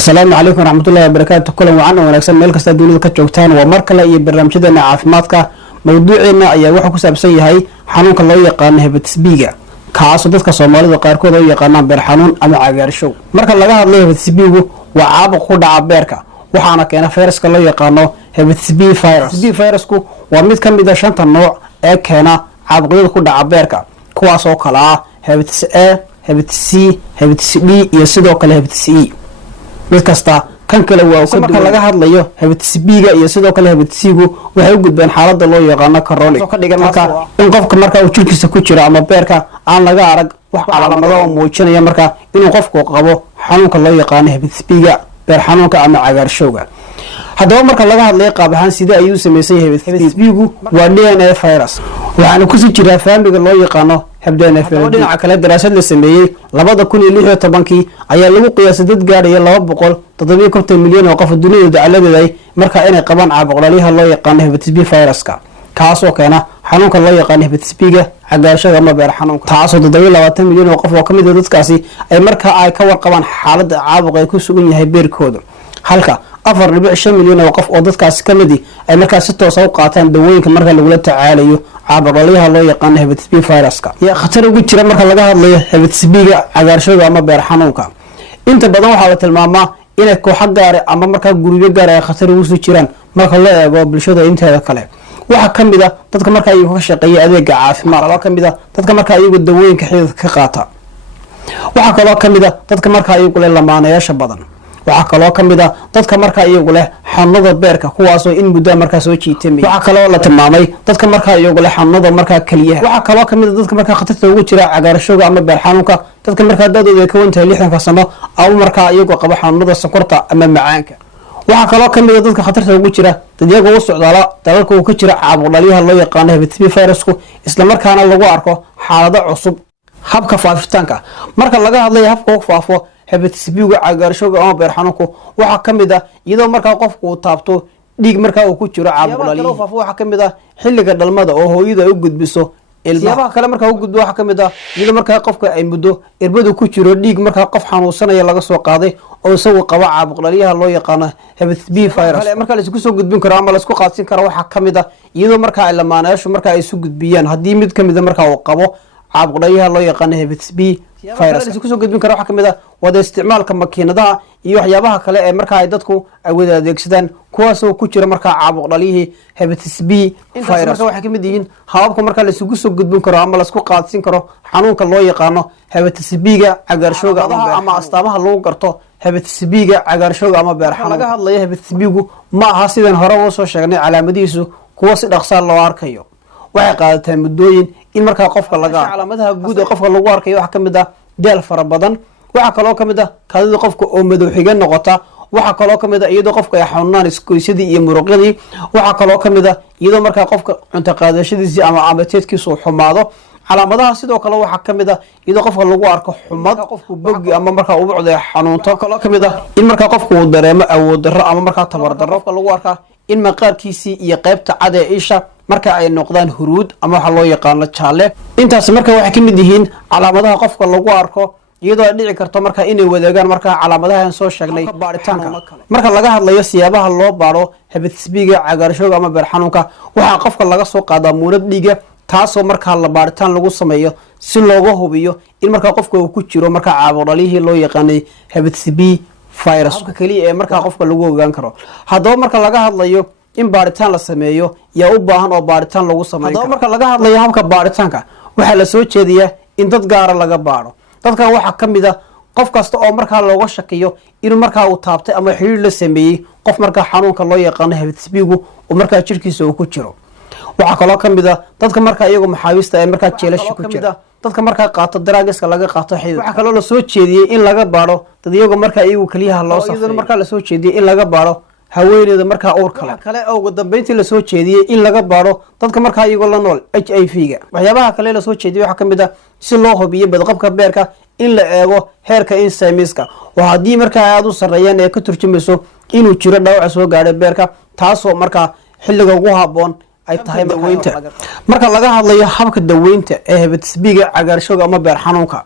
السلام عليكم ورحمة الله وبركاته. كل وعنا ونكسب ملك استديو كجوتان ومركلة برنامجنا عافمادك موضوعنا أي واحد كسب سيء هاي حنون الله يقان هبتس بيجا كعصدت كصومالي وقاركود يقان برحنون أما عجار شو مركل لقاها الله هبتس بيجو وعاب خد عبارك وحنا كنا فيروس الله يقانه هبتس بي فيروسكو وميت كم إذا شنت النوع كنا عاب خد عبارك كواسو كلا هبتس هبتس سي هبتس بي يصيدوا كلا هبتس إي mid kasta kan kale waa uu marka laga hadlayo hepatitis-B-ga iyo sidoo kale hepatitis-C-gu waxay u gudbeen xaaladda loo yaqaan chronic ka dhigan marka in qofka marka uu jirkiisa ku jiro ama beerka aan laga arag wax calaamado oo muujinaya marka inuu qofku qabo xanuunka loo yaqaan hepatitis-B-ga beer xanuunka ama cagaarshowga haddaba marka laga hadlayo qaab ahaan sida ay u sameysay hepatitis-B-gu waa DNA virus waxaana ku sii jira faamiga loo yaqaan dhinaca kale daraasad la sameeyey 2016 ayaa lagu qiyaasay dad gaaraya 270 milyan oo qof dunida dacaladeeday marka inay qabaan caabuqlaaliyaha loo yaqaan hepatitis B viruska kaasoo keena xanuunka loo yaqaan hepatitis B-ga cagaarshowga ama beer xanuunka taasoo 20 milyan oo qof oo kamid ah dadkaasi ay marka ay ka warqabaan xaaladda caabuqa ay ku sugan yahay beerkooda halka 4.5 milyan oo qof oo dadkaasi kamid ay markaa si toos ah u qaataan dawooyinka marka lagula tacaalayo caabuqlaaliyaha loo yaqaan hepatitis B viruska ya khatar ugu jira marka laga hadlayo hepatitis B-ga cagaarshowga ama beer xanuunka inta badan waxaa la tilmaamaa inay kooxo gaar ah ama markaa guryo gaar ah khatar ugu soo jiraan marka loo eego bulshada inteeda kale waxa kamid ah dadka marka ay ka shaqeeyay adeega caafimaad waxa kamid ah dadka marka ay dawooyinka xididka ka qaata waxa kaloo kamid ah dadka marka ay ku lamaanayaasha badan waxa kaloo kamid ah dadka marka iyagu leh xanuunada beerka kuwaasoo in muddo markaa soo jiitamay waxa kaloo la tilmaamay dadka marka iyagu leh xanuunada markaa kaliyaha waxa kaloo kamid ah dadka markaa khatarta ugu jira cagaarshowga ama beer xanuunka dadka markaa dadooda ka wanta 60 sano ama markaa iyagu qaba xanuunada sokorta ama macaanka waxa kaloo kamid ah dadka khatarta ugu jira dad iyagu u socdaala dalalka uu ka jira caabuqlaaliyaha loo yaqaan hepatitis B virusku isla markaana lagu arko xaalado cusub habka faafitaanka marka laga hadlayo habka uu faafo hepatitis B-ga cagaarshowga ama beer xanuunku waxa kamid ah iyadoo marka qofku uu taabto dhiig marka uu ku jiro caabuqlaaliyaha faafo waxa kamid ah xilliga dhalmada oo hooyada ay u gudbiso ilmaha kale marka uu gudbo waxa kamid ah iyadoo marka qofka ay muddo irbadu ku jiro dhiig marka qof xanuunsanaya laga soo qaaday oo isagu qaba caabuqlaaliyaha loo yaqaan hepatitis B virus marka la isku soo gudbin karo ama la isku qaadsin karo waxa kamid ah iyadoo marka ay lamaanayaashu marka ay isu gudbiyaan hadii mid kamid ah marka uu qabo caabuqlaaliyaha loo yaqaan hepatitis B virus isku soo gudbin karo waxa kamid ah wada isticmaalka makiinadaha iyo waxyaabaha kale ee marka ay dadku ay wada adeegsadaan kuwaas oo ku jira marka caabuqlaaliyaha hepatitis B virus waxa kamid yihiin hababka marka la isugu soo gudbin karo ama la isku qaadsin karo xanuunka loo yaqaan hepatitis B-ga cagaarshowga ama astaamaha lagu garto hepatitis B-ga cagaarshowga ama beer xanuunka laga hadlayo hepatitis B-gu ma aha sidaan hore u soo sheegnay calaamadihiisu kuwa si dhaqso loo arkayo waxay qaadataa muddooyin in markaa qofka laga calaamadaha guud ee qofka lagu arkayo waxa kamid ah daal fara badan waxa kaloo kamid ah kaadida qofka oo madow xiga noqota waxa kaloo kamid ah iyadoo qofka ay xanuunaan iskoysadii iyo muruqyadii waxa kaloo kamid ah iyadoo markaa qofka cunto qaadashadiisii ama abateedkiisu xumaado calaamadaha sidoo kale waxa kamid ah iyadoo qofka lagu arko xumad qofku bogi ama markaa uu buucday xanuunto kaloo kamid ah in markaa qofku uu dareemo awood darro ama markaa tabar darro qofka lagu arkaa in maqaarkiisii iyo qaybta cad ee isha marka ay noqdaan huruud ama waxa loo yaqaan jaalle intaas marka waxay kamid yihiin calaamadaha qofka lagu arko iyadoo ay dhici karto marka inay wadaagaan marka calaamadaha aan soo sheegnay baaritaanka marka laga hadlayo siyaabaha loo baaro hepatitis B-ga cagaarshowga ama beer xanuunka waxa qofka laga soo qaadaa muunad dhiiga taasoo marka la baaritaan lagu sameeyo si looga hubiyo in marka qofka uu ku jiro marka caabuqlaaliyaha loo yaqaanay hepatitis B virus kaliya ee marka qofka lagu ogaan karo haddaba marka laga hadlayo in baaritaan la sameeyo yaa u baahan oo baaritaan lagu sameeyo haddaba marka laga hadlayo habka baaritaanka waxaa la soo jeediyaa in dad gaara laga baaro dadkan waxaa kamid ah qof kasta oo markaa looga shakiyo inuu markaa uu taabtay ama xiriir la sameeyey qof markaa xanuunka loo yaqaano hepatitis B-gu oo markaa jirkiisa uu ku jiro waxa kaloo kamid ah dadka markaa iyagu maxaabiista ee markaa jeelasha ku jira dadka markaa qaato daraagiska laga qaato xidid waxa kaloo la soo jeediyey in laga baaro dad iyagu markaa iyagu kaliyaha loo safray markaa la soo jeediyey in laga baaro haweeneyda markaa uur kale oo ugu dambeyntii la soo jeediyey in laga baaro dadka markaa iyagoo la nool HIV-ga waxyaabaha kale la soo jeediyey waxa kamid ah si loo hubiyo badqabka beerka in la eego heerka enzymeska oo haddii markaa aad u sareeyaan ee ka turjumayso inuu jiro dhaawac soo gaadhay beerka taasoo markaa xilliga ugu haboon ay tahay daweynta marka laga hadlayo habka daweynta ee hepatitis B-ga cagaarshowga ama beer xanuunka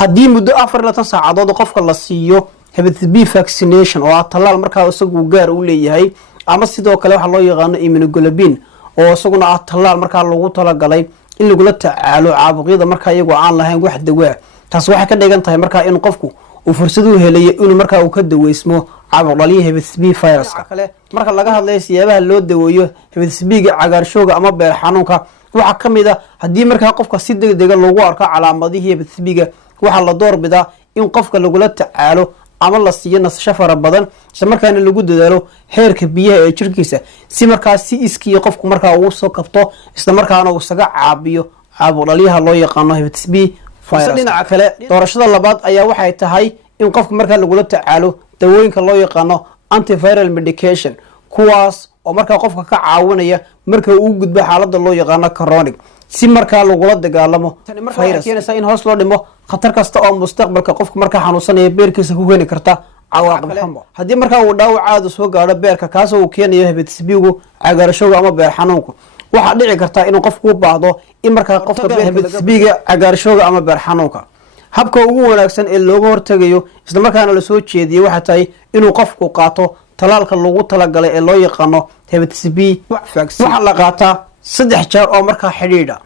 haddii muddo 24 saacadood qofka la siiyo hepatitis B vaccination oo talaal markaa isagu gaar u leeyahay ama sidoo kale waxa loo yaqaano immunoglobulin oo isaguna talaal markaa lagu talagalay in lagu la tacaalo caabuqyada markaa iyagu aan lahayn wax dawaa taas waxay ka dhigan tahay markaa in qofku uu fursad u helayo inuu markaa uu ka daweysmo caabuq dhaliya hepatitis B viruska kale marka laga hadlayo siyaabaha loo daweeyo hepatitis B ga cagaarshowga ama beer xanuunka waxa kamid ah hadii markaa qofka si degdeg loogu arko calaamadihii hepatitis B ga waxa la doorbidaa in qofka lagula tacaalo ama la siiyo nasasho fara badan isla markaana lagu dadaalo heerka biyaha ee jirkiisa si markaa si iskiyo qofku markaa uu soo kabto isla markaana uu isaga caabiyo caabuq dhaliyaha loo yaqaano hepatitis B virus. Dhinaca kale doorashada labaad ayaa waxay tahay in qofka markaa lagula tacaalo dawooyinka loo yaqaano antiviral medication kuwaas oo markaa qofka ka caawinaya marka uu gudbo xaaladda loo yaqaano chronic si markaa lagula dagaalamo virus keenaysa in hoos loo dhimo khatar kasta oo mustaqbalka qofka markaa xanuunsanaya beerkiisa ku keeni karta cawaaqib xumo haddii markaa uu dhaawac aad soo gaadho beerka kaas oo uu keenayo hepatitis B gu cagaarshowga ama beer xanuunku waxaa dhici karta inuu qofku u baahdo in markaa qofka hepatitis B ga cagaarshowga ama beer xanuunka habka ugu wanaagsan ee looga hortagayo isla markaana la soo jeediyo waxa tahay inuu qofku qaato talaalka lagu talagalay ee loo yaqaano hepatitis B vaccine waxa la qaataa 3 jeer oo markaa xidhiidha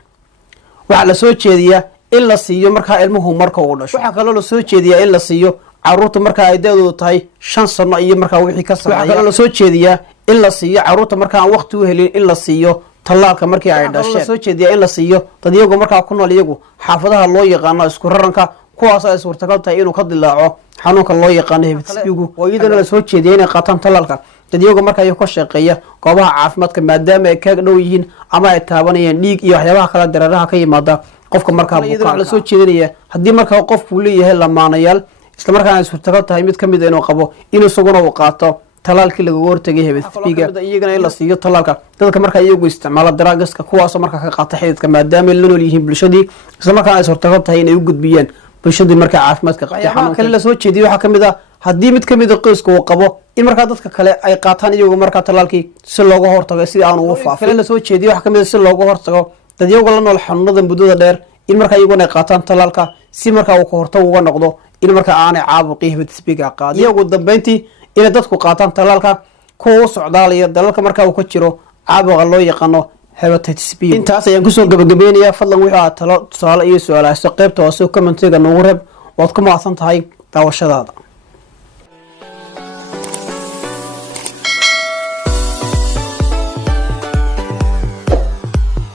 waxa la soo jeediyaa in la siiyo markaa ilmuhu marka uu dhasho waxa kale la soo jeediyaa in la siiyo caruurta markaa ay da'doodu tahay 5 sano iyo markaa wixii ka sameeya waxa kale la soo jeediyaa in la siiyo caruurta markaa aan waqti u helin in la siiyo talaalka markii ay dhasheen la soo jeediyaa in la siiyo dad iyagu markaa ku nool iyagu xaafadaha loo yaqaano isku raranka kuwaas ay suurtagal tahay inuu ka dilaaco xanuunka loo yaqaano hepatitis B gu oo iyadana la soo jeediyaa inay qaataan talaalka dad iyagu markaa ay ka shaqeeya goobaha caafimaadka maadaama ay ka dhow yihiin ama ay taabanayaan dhiig iyo waxyaabaha kala dareeraha ka yimaada qofka markaa bukaan la soo jeedinaya haddii markaa qofku leeyahay lamaanayaal isla markaana ay suurtagal tahay mid kamid inuu qabo inuu isaguna uu qaato talaalkii laga hortagay hepatitis B ga iyagana in la siiyo talaalka dadka markaa iyagu isticmaala daraagiska kuwaas markaa ka qaata xididka maadaama ay la nool yihiin bulshadii isla markaana ay suurtagal tahay inay u gudbiyaan bulshadii markaa caafimaadka qabtay xanuunka kale la soo jeediyo waxa kamid ah haddii mid kamid qoyska uu qabo in markaa dadka kale ay qaataan iyagu markaa talaalkii si looga hortago si aan ugu faafin kale la soo jeediyo waxa kamid si looga hortago dad iyagu la nool xanuunada muddada dheer in markaa iyaguna ay qaataan talaalka si markaa uu ka hortag uga noqdo in markaa aanay caabuqii hepatitis B ga qaadin iyagu dambeyntii inay dadku qaataan talaalka kuwa u socdaalaya dalalka markaa uu ka jiro caabuqa loo yaqaano hepatitis B intaas ayaan kusoo gabagabeynayaa fadlan wixii aad talo tusaale iyo su-aalahaso qaybta hoose commentiga noogu reeb waad ku mahadsan tahay daawashadaada.